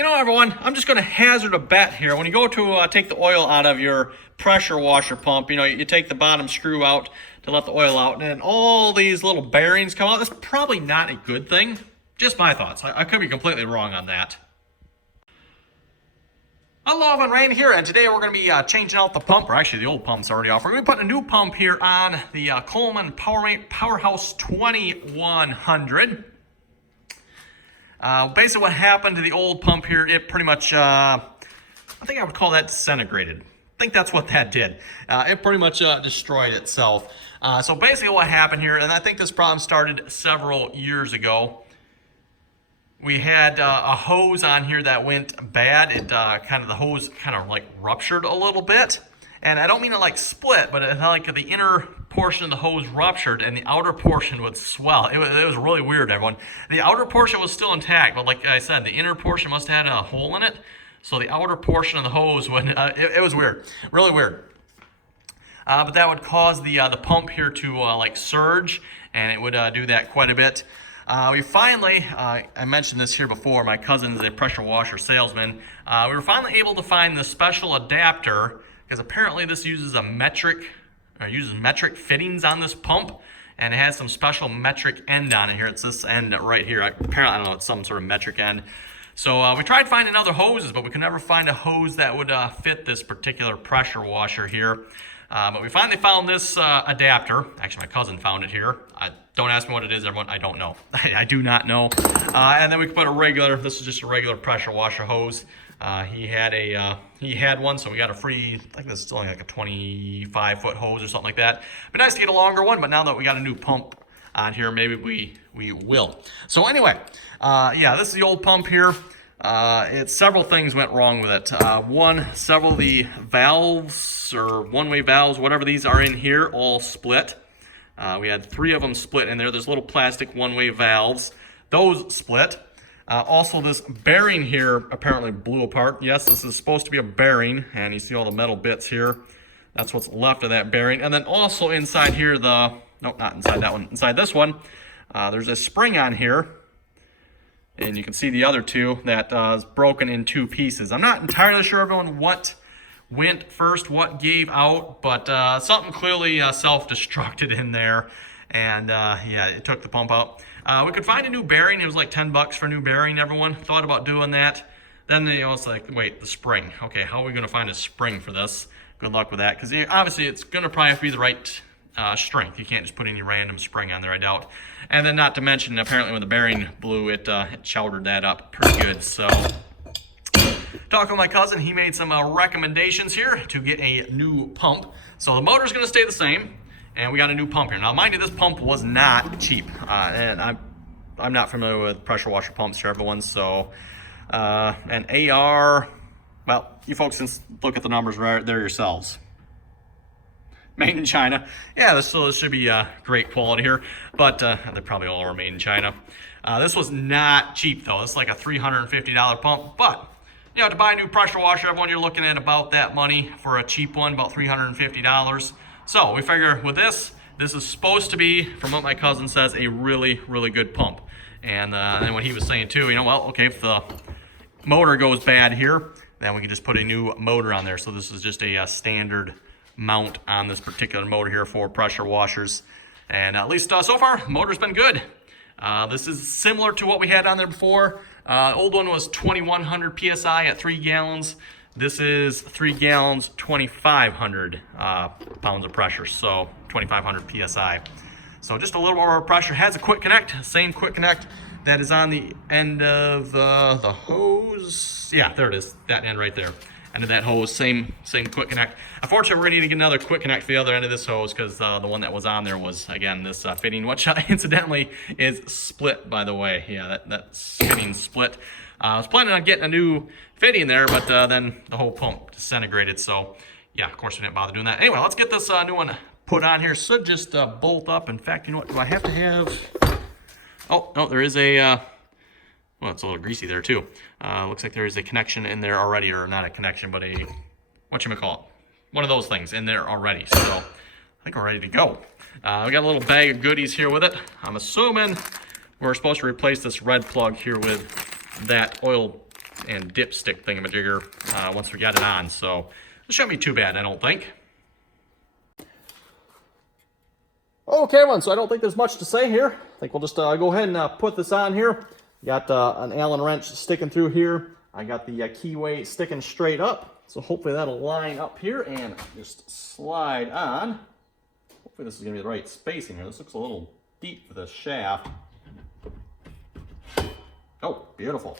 You know, everyone, I'm just going to hazard a bet here. When you go to take the oil out of your pressure washer pump, you take the bottom screw out to let the oil out, and then all these little bearings come out. That's probably not a good thing. Just my thoughts. I could be completely wrong on that. Hello, everyone, Rain here, and today we're going to be changing out the pump, or actually the old pump's already off. We're going to be putting a new pump here on the Colemn Powerhouse 2100. Basically what happened to the old pump here, it pretty much, I think I would call that disintegrated. I think that's what that did. It pretty much destroyed itself. So basically what happened here, and I think this problem started several years ago, we had a hose on here that went bad. It the hose kind of like ruptured a little bit. And I don't mean it like split, but it like the inner portion of the hose ruptured and the outer portion would swell. It was really weird, everyone. The outer portion was still intact, but like I said, the inner portion must have had a hole in it. So the outer portion of the hose would, it was weird, really weird. But that would cause the pump here to like surge, and it would do that quite a bit. We finally, I mentioned this here before, my cousin is a pressure washer salesman. We were finally able to find the special adapter, because apparently this uses metric fittings on this pump, and it has some special metric end on it here. It's this end right here. Apparently, I don't know, it's some sort of metric end. So we tried finding other hoses, but we could never find a hose that would fit this particular pressure washer here. But we finally found this adapter. Actually, my cousin found it here. Don't ask me what it is, everyone. I don't know. I do not know. And then we could put a regular, this is just a regular pressure washer hose. He had one, so we got a free, I think this is only like a 25-foot hose or something like that. It'd be nice to get a longer one, but now that we got a new pump on here, maybe we will. So anyway, yeah, this is the old pump here. Several things went wrong with it. One, several of the valves or one-way valves, whatever these are in here, all split. We had 3 of them split in there. There's little plastic one-way valves. Those split. Also, this bearing here apparently blew apart. Yes, this is supposed to be a bearing, and you see all the metal bits here. That's what's left of that bearing. And then also inside here, nope, not inside that one. Inside this one, there's a spring on here. And you can see the other two that is broken in 2 pieces. I'm not entirely sure, everyone, what went first, what gave out, but something clearly self-destructed in there. And yeah, it took the pump out. We could find a new bearing. It was like $10 for a new bearing, everyone. Thought about doing that. Then it's like, wait, the spring. Okay, how are we going to find a spring for this? Good luck with that, because obviously it's going to probably have to be the right strength. You can't just put any random spring on there, I doubt. And then not to mention, apparently when the bearing blew, it chowdered that up pretty good. So talking with my cousin, he made some recommendations here to get a new pump. So the motor's going to stay the same. And we got a new pump here. Now, mind you, this pump was not cheap. And I'm not familiar with pressure washer pumps here, everyone. So, an AR, well, you folks can look at the numbers right there yourselves. Made in China. Yeah, this should be great quality here. But they probably all are made in China. This was not cheap, though. It's like a $350 pump. But, to buy a new pressure washer, everyone, you're looking at about that money for a cheap one, about $350. So we figure with this is supposed to be, from what my cousin says, a really, really good pump. And then what he was saying too, well, okay, if the motor goes bad here, then we can just put a new motor on there. So this is just a standard mount on this particular motor here for pressure washers. And at least so far, the motor's been good. This is similar to what we had on there before. Old one was 2100 PSI at 3 gallons. This is 3 gallons, 2,500 pounds of pressure, so 2,500 PSI. So just a little more pressure. Has a quick connect, same quick connect that is on the end of the hose. Yeah, there it is, that end right there. End of that hose, same quick connect. Unfortunately, we're going to need to get another quick connect for the other end of this hose because the one that was on there was, again, this fitting, which incidentally is split, by the way. Yeah, that fitting split. I was planning on getting a new fitting there, but then the whole pump disintegrated. So, yeah, of course, we didn't bother doing that. Anyway, let's get this new one put on here. Should just bolt up. In fact, you know what? Do I have to have... Oh, no, there is a... well, it's a little greasy there, too. Looks like there is a connection in there already, or not a connection, but a... whatchamacallit? One of those things in there already. So, I think we're ready to go. We got a little bag of goodies here with it. I'm assuming we're supposed to replace this red plug here with that oil and dipstick thingamajigger once we got it on. So it shouldn't be too bad, I don't think. Okay, everyone, so I don't think there's much to say here. I think we'll just go ahead and put this on here. Got an Allen wrench sticking through here. I got the keyway sticking straight up. So hopefully that'll line up here and just slide on. Hopefully this is going to be the right spacing here. This looks a little deep for this shaft. Oh, beautiful.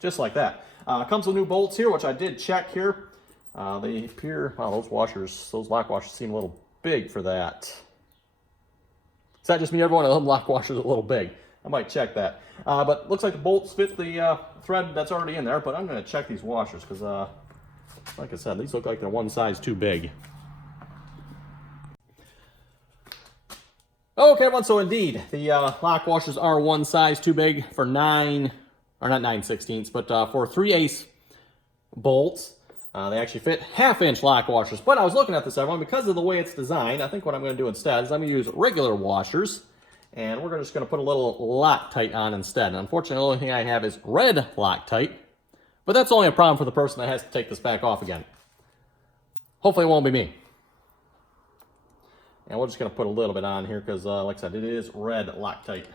Just like that. Comes with new bolts here, which I did check here. They appear, wow, those lock washers seem a little big for that. Does that just mean every one of them lock washers is a little big? I might check that. But looks like the bolts fit the thread that's already in there, but I'm going to check these washers because, like I said, these look like they're one size too big. Okay, everyone, so indeed, the lock washers are one size too big for not 9/16, but for 3/8 bolts. They actually fit 1/2-inch lock washers. But I was looking at this, everyone, because of the way it's designed, I think what I'm going to do instead is I'm going to use regular washers, and we're just going to put a little Loctite on instead. And unfortunately, the only thing I have is red Loctite, but that's only a problem for the person that has to take this back off again. Hopefully it won't be me. And we're just going to put a little bit on here because, like I said, it is red Loctite.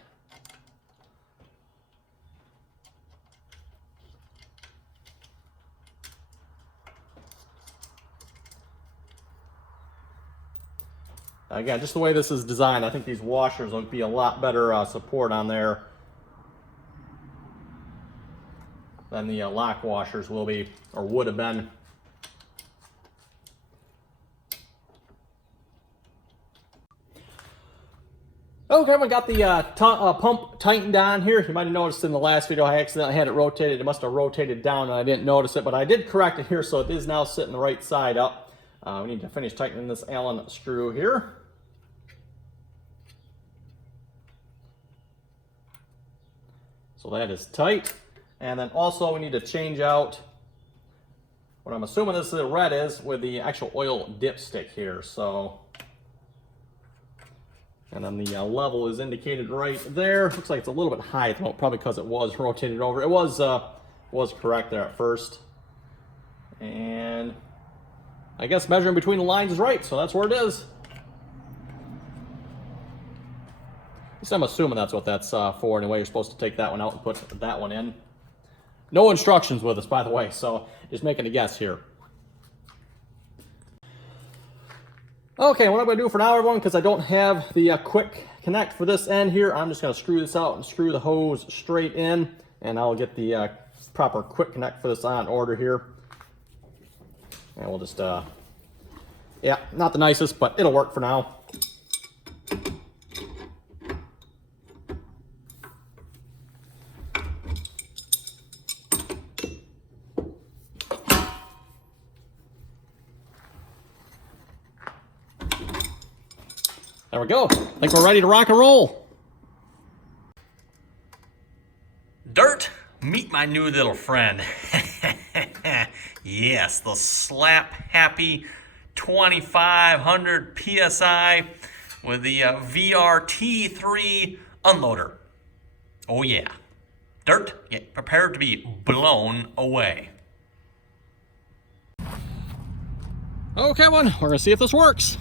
Again, just the way this is designed, I think these washers will be a lot better support on there than the lock washers will be, or would have been. Okay, we got the pump tightened on here. You might have noticed in the last video I accidentally had it rotated. It must have rotated down and I didn't notice it, but I did correct it here, so it is now sitting the right side up. We need to finish tightening this Allen screw here. So that is tight. And then also we need to change out what I'm assuming this is red is with the actual oil dipstick here. So, and then the level is indicated right there. Looks like it's a little bit high, probably because it was rotated over. It was correct there at first. And I guess measuring between the lines is right, so that's where it is. At least I'm assuming that's what that's for anyway. You're supposed to take that one out and put that one in. No instructions with us, by the way, so just making a guess here. Okay, what I'm going to do for now, everyone, because I don't have the quick connect for this end here, I'm just going to screw this out and screw the hose straight in, and I'll get the proper quick connect for this on order here. And we'll just, yeah, not the nicest, but it'll work for now. There we go. I think we're ready to rock and roll. Dirt, meet my new little friend. Yes, the Slap Happy 2500 PSI with the VRT3 unloader. Oh yeah. Dirt, get prepared to be blown away. Okay, everyone, we're gonna see if this works.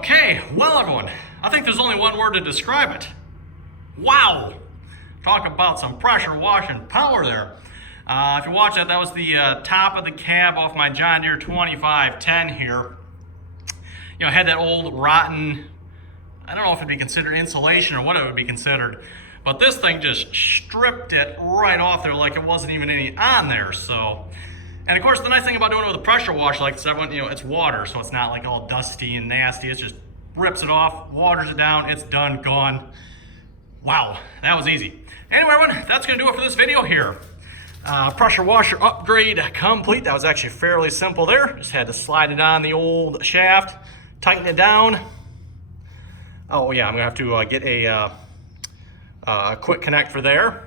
Okay, well everyone, I think there's only one word to describe it. Wow! Talk about some pressure washing power there. If you watch that, that was the top of the cab off my John Deere 2510 here. You know, it had that old rotten, I don't know if it'd be considered insulation or what it would be considered, but this thing just stripped it right off there like it wasn't even any on there, so. And of course, the nice thing about doing it with a pressure washer like this, everyone, you know, it's water, so it's not like all dusty and nasty. It just rips it off, waters it down, it's done, gone. Wow, that was easy. Anyway, everyone, that's gonna do it for this video here. Pressure washer upgrade complete. That was actually fairly simple there. Just had to slide it on the old shaft, tighten it down. Oh yeah, I'm gonna have to get a quick connect for there.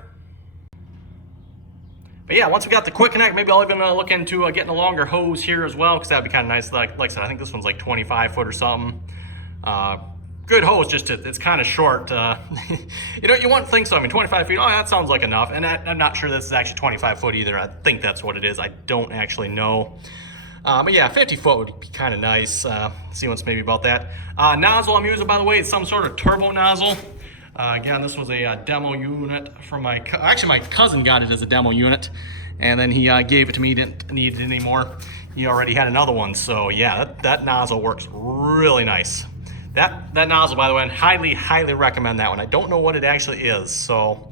But yeah, once we got the quick connect, maybe I'll even look into getting a longer hose here as well, because that'd be kind of nice. Like I said, I think this one's like 25 foot or something. Good hose, just it's kind of short. You know, you wouldn't think so. I mean, 25 feet, oh, that sounds like enough. And I'm not sure this is actually 25 foot either. I think that's what it is. I don't actually know. But yeah, 50 foot would be kind of nice. See what's maybe about that. Nozzle I'm using, by the way, is some sort of turbo nozzle. Again, this was a demo unit from my cousin got it as a demo unit, and then he gave it to me. He didn't need it anymore. He already had another one, so yeah, that nozzle works really nice. That nozzle, by the way, I highly recommend that one. I don't know what it actually is, so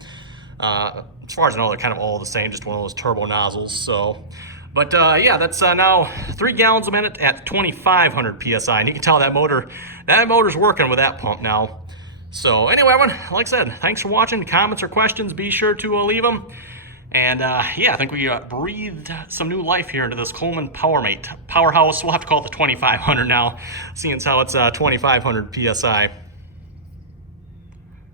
as far as I know, they're kind of all the same, just one of those turbo nozzles. So, but yeah, that's now 3 gallons a minute at 2,500 psi, and you can tell that motor's working with that pump now. So anyway, everyone, like I said, thanks for watching. Comments or questions, be sure to leave them. And yeah, I think we breathed some new life here into this Coleman Powerhouse. We'll have to call it the 2500 now, seeing as how it's 2,500 psi.